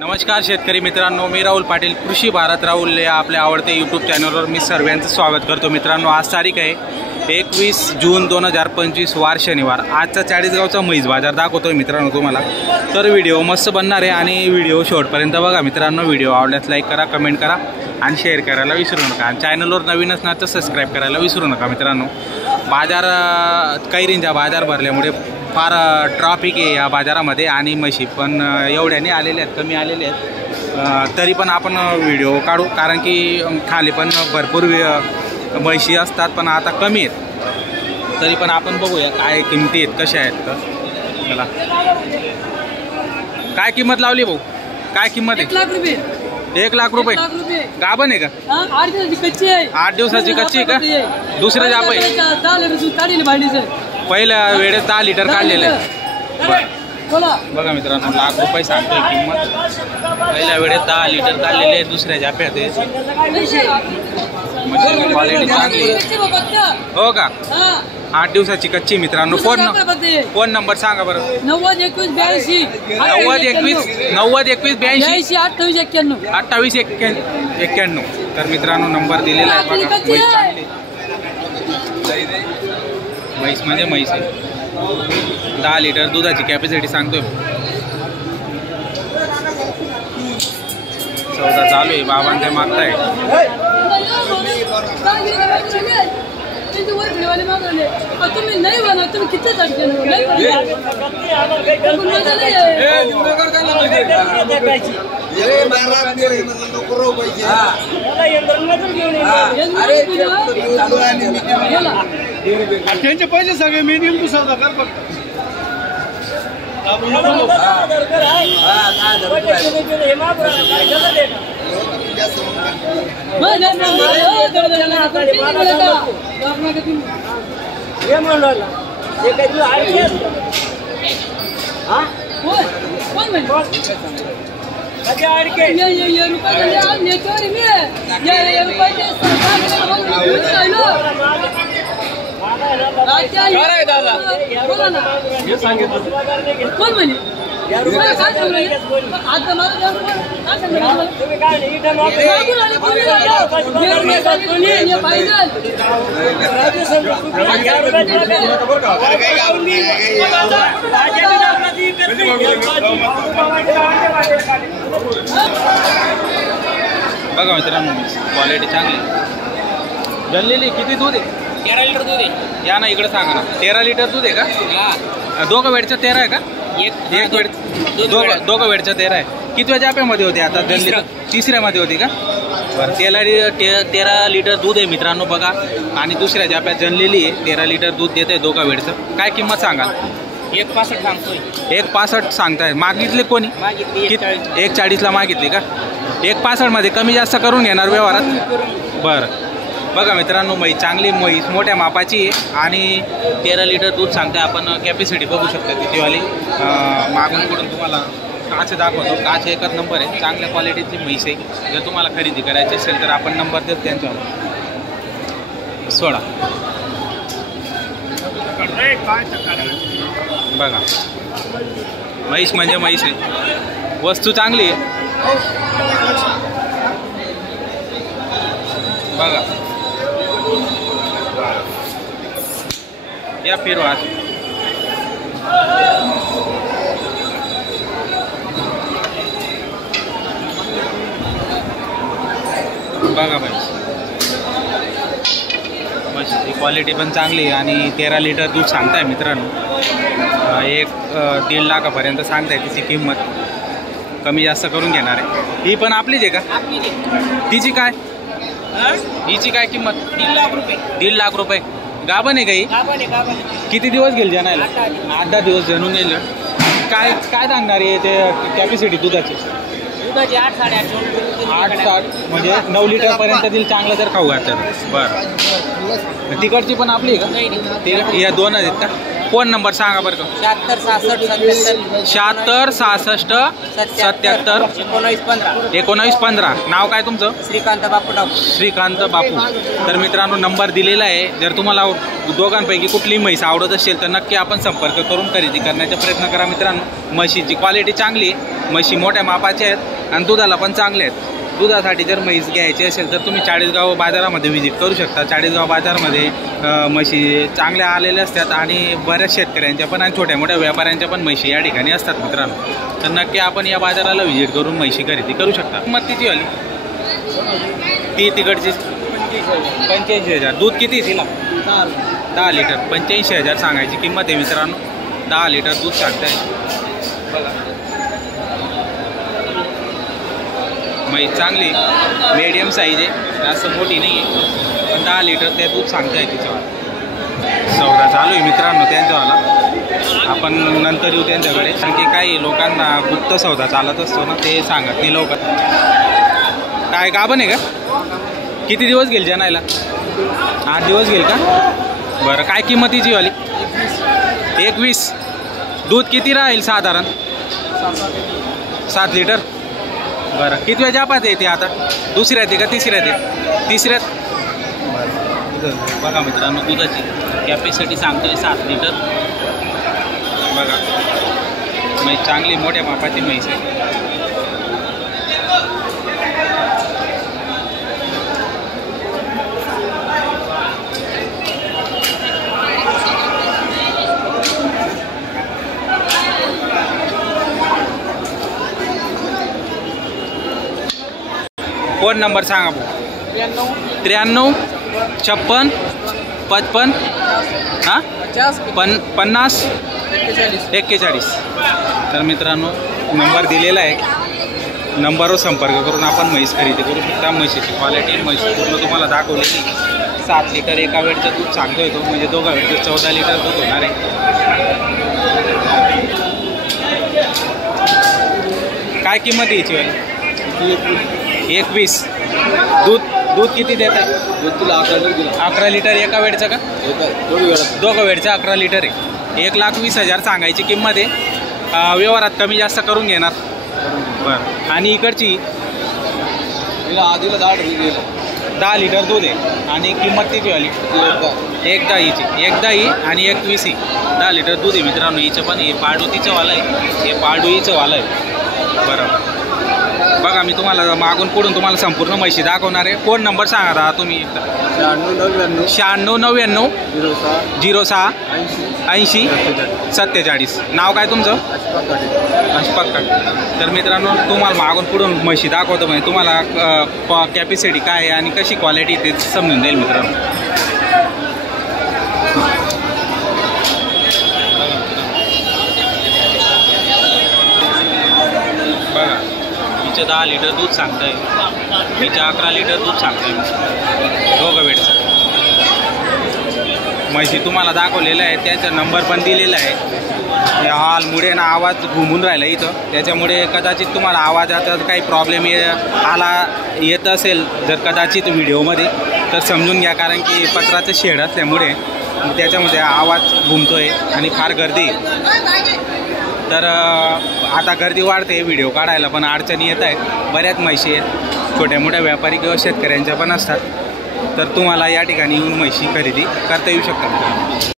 नमस्कार शेतकरी मित्रांनो, मी राहुल पाटील कृषी भारत राहुल या आपल्या आवडते यूट्यूब चॅनलवर मी सर्वांचं स्वागत करतो। मित्रांनो, आज तारीख आहे 21 जून 2025 वार शनिवार। आजचा चाळीसगावचा म्हैस बाजार दाखवतोय मित्रांनो तुम्हाला। तर व्हिडिओ मस्त बनणार आहे आणि व्हिडिओ शेवटपर्यंत बघा मित्रांनो। व्हिडिओ आवडल्यास लाईक करा, कमेंट करा आणि शेअर करायला विसरू नका आणि चॅनलवर नवीन असणार तर सबस्क्राईब करायला विसरू नका मित्रांनो। बाजार कैरींचा बाजार भरल्यामुळे फार ट्रॅफिक आहे या बाजारामध्ये आणि म्हशी पण एवढ्याने आलेले आहेत, कमी आलेले आहेत। तरी पण आपण व्हिडिओ काढू कारण की खाली पण भरपूर म्हशी असतात पण आता कमी आहेत। तरी पण आपण बघूया काय किमती आहेत, कशा आहेत। तर चला, काय किंमत लावली भाऊ? काय किंमत आहे? 1 लाख रुपये। 1 लाख रुपये गाभण आहे का? 8 दिवसाची कच्ची आहे। 8 दिवसाची कच्ची आहे का? दुसऱ्या जाप आहे? पहिल्या वेळेस 10 लिटर काढलेलं आहे। बघा मित्रांनो, लाख रुपये सांगतोय किंमत। पहिल्या वेळेस 10 लिटर काढलेले आहे, दुसऱ्या जाप्यात आहे। क्वालिटी चांगली हो का? 8 दिवसाची कच्ची मित्रांनो। फोन नंबर सांगा बरं। 90 21 82 28 91। तर मित्रांनो नंबर दिलेला आहे बघा। म्हैस म्हणजे म्हैस आहे। 10 लिटर दुधाची कॅपॅसिटी सांगतोय। सौदा चालू आहे, बाबांचे मागताय। तुम्ही नाही बना, तुम्ही किती त्यांचे पैसे सगळे मी नेमकं सौदा कर फक्त। बघा मित्रांनो, क्वालिटी चांगली। जल्लेली किती दूध आहे? 13 लिटर दूध आहे। या ना इकडे सांगा ना। 13 लिटर दूध आहे का? दोघं वेळचं 13 आहे का? एक वेळ दोघं वेळचं 13 आहे। कितव्या जाप्यामध्ये होते आता? तिसऱ्यामध्ये होती का? बरं, 13 लिटर दूध आहे मित्रांनो बघा। आणि दुसऱ्या जाप्यात जनलेली आहे। 13 लिटर दूध देत आहे दोघं वेळचं। काय किंमत सांगा? 1.65 सांगतोय। 1.65 सांगताय। मागितले कोणी? 1.40ला मागितली का? 1.65 मध्ये कमी जास्त करून घेणार व्यवहारात? बरं, बघा मित्रांनो, म्हैस चांगली म्हैस मोठ्या मापाची आहे आणि 13 लिटर दूध सांगताय। आपण कॅपॅसिटी बघू शकता तिथीवाली। मागून कडून तुम्हाला काच दाखवतो। काच एकच नंबर आहे, चांगल्या क्वालिटीची म्हैस आहे। जर तुम्हाला खरेदी करायची असेल तर आपण नंबर देतो त्यांच्यावर। सोडा बघा, म्हैस म्हणजे म्हैस आहे, वस्तू चांगली आहे बघा। या फिरवा बघा भाई, मस्त क्वालिटी पण चांगली आहे आणि 13 लिटर दूध सांगताय मित्रांनो। 1-1.5 लाखापर्यंत सांगताय तिची किंमत। कमी जास्त करून घेणार आहे। ही पण आपलीच आहे का? तिची काय? हिची काय किंमत? 3 लाख रुपये। 1.5 लाख रुपये। गाभण आहे का ही? किती दिवस गेल जनायला? 8-10 दिवस जनून गेलं। काय काय सांगणार आहे ते कॅपॅसिटी दुधाची? 8-7 म्हणजे 9 लिटर पर्यंत दिल चांगलं जर खाऊ घातलं। बरं, तिकडची पण आपली आहे का? या दोन आहेत का? फोन नंबर सांगा बरं का. 76 67 76 67 1915. नाव काय तुमचं? श्रीकांत बापू डाव. श्रीकांत बापू. तर मित्रांनो नंबर दिलेला आहे. जर तुम्हाला दोघांपैकी कुठलीही म्हैस आवडत असेल तर नक्की आपण संपर्क करून खरेदी करण्याचा प्रयत्न करा मित्रांनो. म्हशीची क्वालिटी चांगली आहे, म्हशी मोठ्या मापाच्या आहेत आणि दुधाला पण चांगले आहेत. दुधासाठी जर म्हैस घ्यायची असेल तर तुम्ही चाळीसगाव बाजारामध्ये व्हिजिट करू शकता. चाळीसगाव बाजारमध्ये म्हशी चांगल्या आलेल्या असतात आणि बऱ्याच शेतकऱ्यांच्या पण आणि छोट्या मोठ्या व्यापाऱ्यांच्या पण म्हशी या ठिकाणी असतात मित्रांनो. तर नक्की आपण या बाजाराला व्हिजिट करून म्हशी खरेदी करू शकता. किंमत किती आली ती तिकडची? 85,000. दूध किती तिला? 10 लिटर. 85,000 सांगायची किंमत आहे मित्रांनो. 10 लिटर दूध सांगताय बघा. म्हैस चांगली मीडियम साईज आहे, जास्त मोठी नाही आहे, पण 10 लिटर ते दूध सांगताय तिच्यावर. सौदा चालू आहे मित्रांनो त्यांच्यावाला. आपण नंतर येऊ त्यांच्याकडे. कारण की काही लोकांना गुप्त सौदा चालत असतो ना, ते सांगत नाही लवकर. काय गाभण आहे का? किती दिवस गेल जनायला? 8 दिवस गेल का? बरं. काय किंमतीची वाली? 21. दूध किती राहील साधारण? 7 लिटर. बरं. किती वेळ जापात येते आता? दुसऱ्यात आहे का तिसऱ्यात आहे? तिसऱ्यात. बरं. बघा मित्रांनो दुधाची कॅपॅसिटी सांगतोय 7 लिटर. बघा म्हैस चांगली मोठ्या मापाची म्हैस आहे. फोन नंबर सांगा भाऊ. 93 56 55 हां 50 41. तर मित्रांनो नंबर दिलेला आहे. नंबरवर संपर्क करून आपण म्हैस खरेदी करू शकता. म्हशीची क्वालिटी म्हैस पूर्ण तुम्हाला दाखवलेली. 7 लिटर एका वेळचं दूध सांगतोय तो, म्हणजे दोघा वेळचं 14 लिटर दूध होणार आहे. काय किंमत यायची वाली? 21. दूध किती देत आहे? दूध तुला 11 लिटर दिला. 11 लिटर एका वेळचं का? दोघं वेळचं 11 लिटर आहे. 1,20,000 सांगायची किंमत आहे. व्यवहारात कमी जास्त करून घेणार. बरं. आणि इकडची तिला आधीला 10 लिटर दूध आहे आणि किंमत किती आली? 1 हिची. 1 ही आणि 21 ही. 10 लिटर दूध आहे मित्रांनो. हिचं पण हे पाडू तिचं वाला आहे, हे पाडू हिचं वाला आहे. बरं. बघा मी तुम्हाला मागून पुढून तुम्हाला संपूर्ण म्हशी दाखवणार आहे. फोन नंबर सांगा दादा तुम्ही एकदा. 96 99 06 80 47. नाव काय तुमचं? अशफाक. तर मित्रांनो तुम्हाला मागून पुढून म्हशी दाखवतो म्हणजे तुम्हाला कॅपॅसिटी काय आहे आणि कशी क्वालिटी ते समजून जाईल मित्रांनो. बघा हिचं 10 लिटर दूध सांगताय, हिचं 11 लिटर दूध सांगताय. दोघं वेळचं म्हशी तुम्हाला दाखवलेलं आहे. त्याचा नंबर पण दिलेला आहे. हॉलमुळे ना आवाज घुमून राहिला इथं, त्याच्यामुळे कदाचित तुम्हाला आवाजाचा काही प्रॉब्लेम येत असेल जर कदाचित व्हिडिओमध्ये तर समजून घ्या. कारण की पत्राचं शेड असल्यामुळे त्याच्यामध्ये आवाज घुमतोय आणि फार गर्दी. तर आता गर्दी वाढते व्हिडिओ काढायला, पण अडचणी येत आहेत. बऱ्याच म्हशी आहेत, छोट्या मोठ्या व्यापारी किंवा शेतकऱ्यांच्या पण असतात. तर तुम्हाला या ठिकाणी येऊन म्हशी खरेदी करता येऊ शकतात.